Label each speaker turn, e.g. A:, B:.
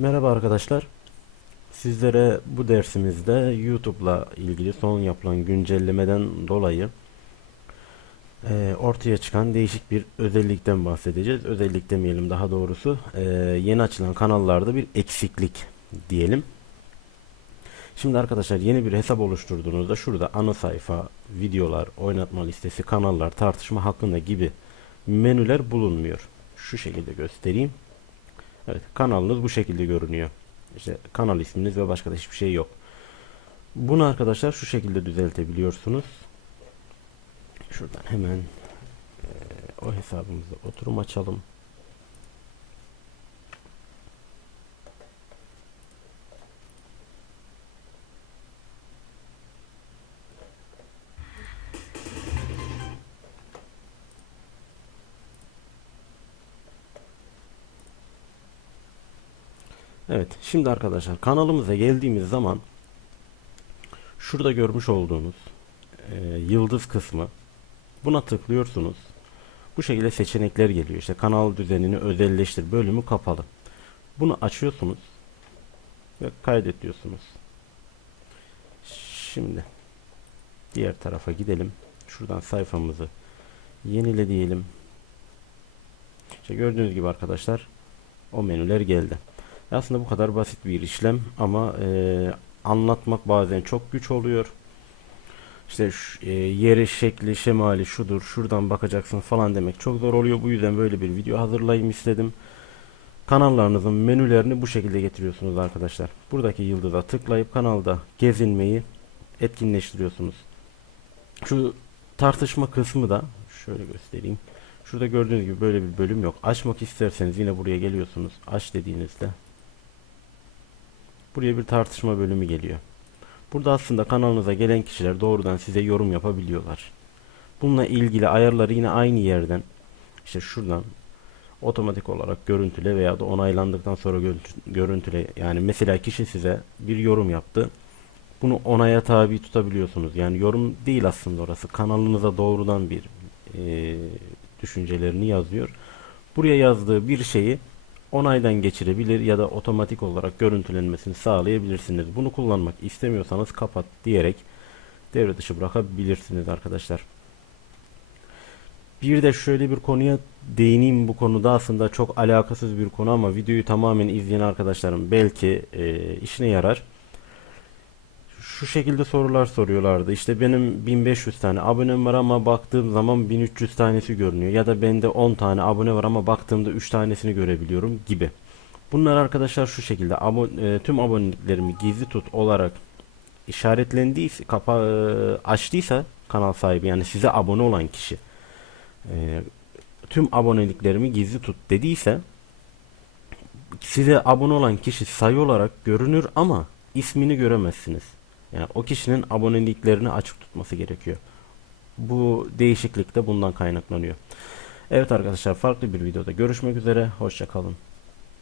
A: Merhaba arkadaşlar. Sizlere bu dersimizde YouTube'la ilgili son yapılan güncellemeden dolayı e, ortaya çıkan değişik bir özellikten bahsedeceğiz. Özellik demeyelim daha doğrusu e, yeni açılan kanallarda bir eksiklik diyelim. Şimdi arkadaşlar yeni bir hesap oluşturduğunuzda şurada ana sayfa, videolar, oynatma listesi, kanallar, tartışma hakkında gibi menüler bulunmuyor. Şu şekilde göstereyim. Evet kanalınız bu şekilde görünüyor. İşte kanal isminiz ve başka da hiçbir şey yok. Bunu arkadaşlar şu şekilde düzeltebiliyorsunuz. Şuradan hemen eee, o hesabımızda oturum açalım. Evet, şimdi arkadaşlar kanalımıza geldiğimiz zaman şurada görmüş olduğunuz e, yıldız kısmı buna tıklıyorsunuz. Bu şekilde seçenekler geliyor. İşte kanal düzenini özelleştir bölümü kapalı. Bunu açıyorsunuz ve kaydet diyorsunuz. Şimdi diğer tarafa gidelim. Şuradan sayfamızı yenile diyelim. İşte gördüğünüz gibi arkadaşlar o menüler geldi. Aslında bu kadar basit bir işlem ama e, anlatmak bazen çok güç oluyor. İşte e, yeri, şekli, şemali şudur, şuradan bakacaksın falan demek çok zor oluyor. Bu yüzden böyle bir video hazırlayayım istedim. Kanallarınızın menülerini bu şekilde getiriyorsunuz arkadaşlar. Buradaki yıldıza tıklayıp kanalda gezinmeyi etkinleştiriyorsunuz. Şu tartışma kısmı da şöyle göstereyim. Şurada gördüğünüz gibi böyle bir bölüm yok. Açmak isterseniz yine buraya geliyorsunuz. Aç dediğinizde buraya bir tartışma bölümü geliyor. Burada aslında kanalınıza gelen kişiler doğrudan size yorum yapabiliyorlar. Bununla ilgili ayarları yine aynı yerden işte şuradan otomatik olarak görüntüle veya da onaylandıktan sonra görüntü- görüntüle yani mesela kişi size bir yorum yaptı. Bunu onaya tabi tutabiliyorsunuz. Yani yorum değil aslında orası. Kanalınıza doğrudan bir e, düşüncelerini yazıyor. Buraya yazdığı bir şeyi onaydan geçirebilir ya da otomatik olarak görüntülenmesini sağlayabilirsiniz. Bunu kullanmak istemiyorsanız kapat diyerek devre dışı bırakabilirsiniz arkadaşlar. Bir de şöyle bir konuya değineyim bu konuda aslında çok alakasız bir konu ama videoyu tamamen izleyen arkadaşlarım belki e, işine yarar. Şu şekilde sorular soruyorlardı. İşte benim 1500 tane abonem var ama baktığım zaman 1300 tanesi görünüyor. Ya da bende 10 tane abone var ama baktığımda 3 tanesini görebiliyorum gibi. Bunlar arkadaşlar şu şekilde abo- e, tüm aboneliklerimi gizli tut olarak işaretlendiyse, kapa e, açtıysa kanal sahibi yani size abone olan kişi e, tüm aboneliklerimi gizli tut dediyse size abone olan kişi sayı olarak görünür ama ismini göremezsiniz. Yani o kişinin aboneliklerini açık tutması gerekiyor. Bu değişiklik de bundan kaynaklanıyor. Evet arkadaşlar farklı bir videoda görüşmek üzere. Hoşçakalın.